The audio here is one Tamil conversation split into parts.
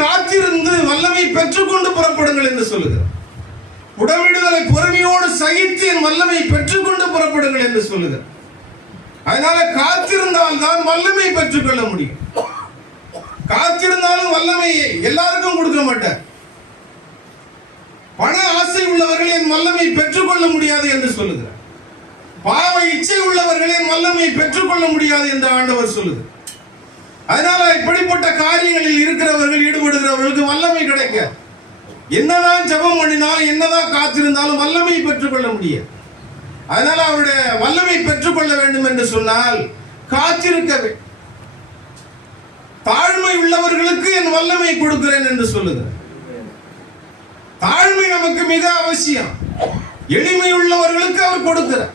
பாதத்தில் காத்திருந்து வல்லமை பெற்றுக்கொண்டு புறப்படுங்கள் என்று சொல்லுகிறார். உடவிடுதலை பொறுமையோடு சகித்து என் வல்லமை பெற்றுக்கொண்டு புறப்படுங்கள் என்று சொல்லுகிறார். அதனால காத்திருந்தால் தான் வல்லமை பெற்றுக்கொள்ள முடியும். காத்திருந்தாலும் வல்லமை எல்லாருக்கும் கொடுக்க மாட்டார். பண ஆசை உள்ளவர்கள் என் வல்லமை பெற்றுக்கொள்ள முடியாது என்று சொல்லுகிறார். பாவ இச்சை உள்ளவர்கள் என் வல்லமை பெற்றுக்கொள்ள முடியாது என்று ஆண்டவர் சொல்லுகிறார். அதனால இப்படிப்பட்ட காரியங்களில் இருக்கிறவர்கள், ஈடுபடுகிறவர்களுக்கு வல்லமை கிடைக்க என்னதான் ஜெபம் பண்ணினாலும் என்னதான் காத்திருந்தாலும் வல்லமை பெற்றுக்கொள்ள முடியாது. அதனால அவருடைய வல்லமை பெற்றுக்கொள்ள வேண்டும் என்று சொன்னால் காத்திருக்கவே. தாழ்மை உள்ளவர்களுக்கு என் வல்லமை கொடுக்கிறேன் என்று சொல்லுகிறார். தாழ்மை நமக்கு மிக அவசியம். எளிமை உள்ளவர்களுக்கு அவர் கொடுக்கிறார்.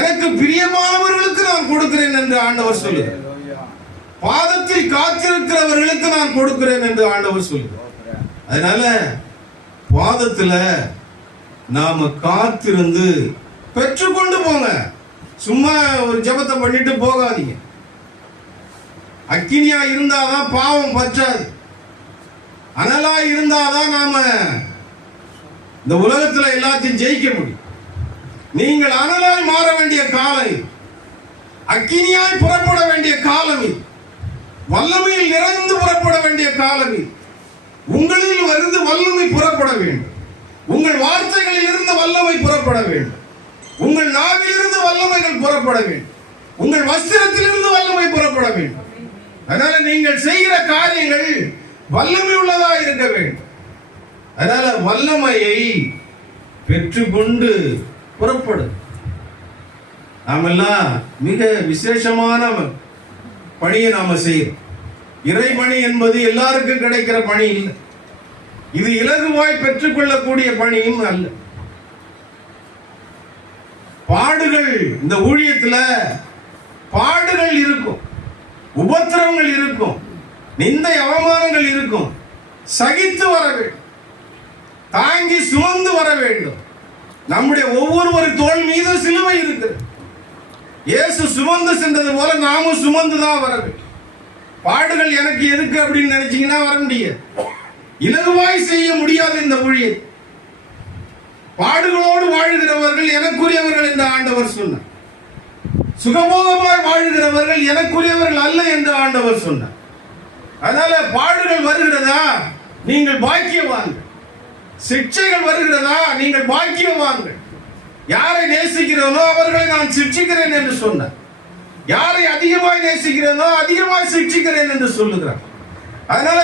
எனக்கு பிரியமானவர்களுக்கு நான் கொடுக்கிறேன் என்று ஆண்டவர் சொல்லுகிறார். பாதத்தில் காத்திருக்கிறவர்களுக்கு நான் கொடுக்கிறேன் என்று ஆண்டவர் சொல்லுகிறார். அதனால பாதத்துல நாம காத்திருந்து பெற்றுக்கொண்டு போங்க. சும்மா ஒரு ஜெபத்தை பண்ணிட்டு போகாதீங்க. அக்கினியா இருந்தாதான் பாவம் பற்றாது. அனலா இருந்தாதான் நாம இந்த உலகத்துல எல்லாத்தையும் ஜெயிக்க முடியும். நீங்கள் அனலாய் மாற வேண்டிய காலம் இது. அக்கினியாய் புறப்பட வேண்டிய காலம் இது. வல்லமையில் நிறைந்து புறப்பட வேண்டிய காலம் இது. உங்களில் இருந்து வல்லமை புறப்பட வேண்டும். உங்கள் வார்த்தைகளில் இருந்து வல்லமை புறப்பட வேண்டும். உங்கள் நாவில் இருந்து வல்லமைகள் புறப்பட வேண்டும். உங்கள் வஸ்திரத்திலிருந்து வல்லமை புறப்பட வேண்டும். அதனால நீங்கள் செய்கிற காரியங்கள் வல்லமை உள்ளதா இருக்க வேண்டும். அதனால வல்லமையை பெற்றுக்கொண்டு புறப்படும். நாமெல்லாம் மிக விசேஷமான பணியை நாம செய்யறோம். இறைபணி என்பது எல்லாருக்கும் கிடைக்கிற பணி இல்லை. இது இலகுவாய் பெற்றுக்கொள்ளக்கூடிய பணியும் அல்ல. பாடுகள், இந்த ஊழியத்துல பாடுகள் இருக்கும், உபத்திரவங்கள் இருக்கும், நிந்தை அவமானங்கள் இருக்கும். சகித்து வர வேண்டும், தாங்கி சுமந்து வர வேண்டும். நம்முடைய ஒவ்வொரு தோள் மீது சிலுவை இருக்கு. இயேசு சுமந்து சென்றது போல நாமும் சுமந்துதான் வர வேண்டும். பாடுகள் எனக்கு எதுக்கு அப்படின்னு நினைச்சீங்கன்னா வர முடியாது. இலகுவாய் செய்ய முடியாது இந்த ஊழியத்தை. பாடுகளோடு வாழுகிறவர்கள் எனக்குரியவர்கள் என்று ஆண்டவர் சொன்னார். சுகபோகமாய் வாழுகிறவர்கள் எனக்குரியவர்கள் அல்ல என்று ஆண்டவர் சொன்னார். அதனால பாடுகள் வருகிறதா, நீங்கள் பாக்கியவான்கள். சிக்ஷைகள் வருகிறதா, நீங்கள் பாக்கியவான்கள். யாரை நேசிக்கிறேனோ அவர்களை நான் சிக்ஷிக்கிறேன் என்று சொன்னார். யாரை அதிகமாய் நேசிக்கிறேனோ அதிகமாய் சிக்ஷிக்கிறேன் என்று சொல்லுகிறார். அதனால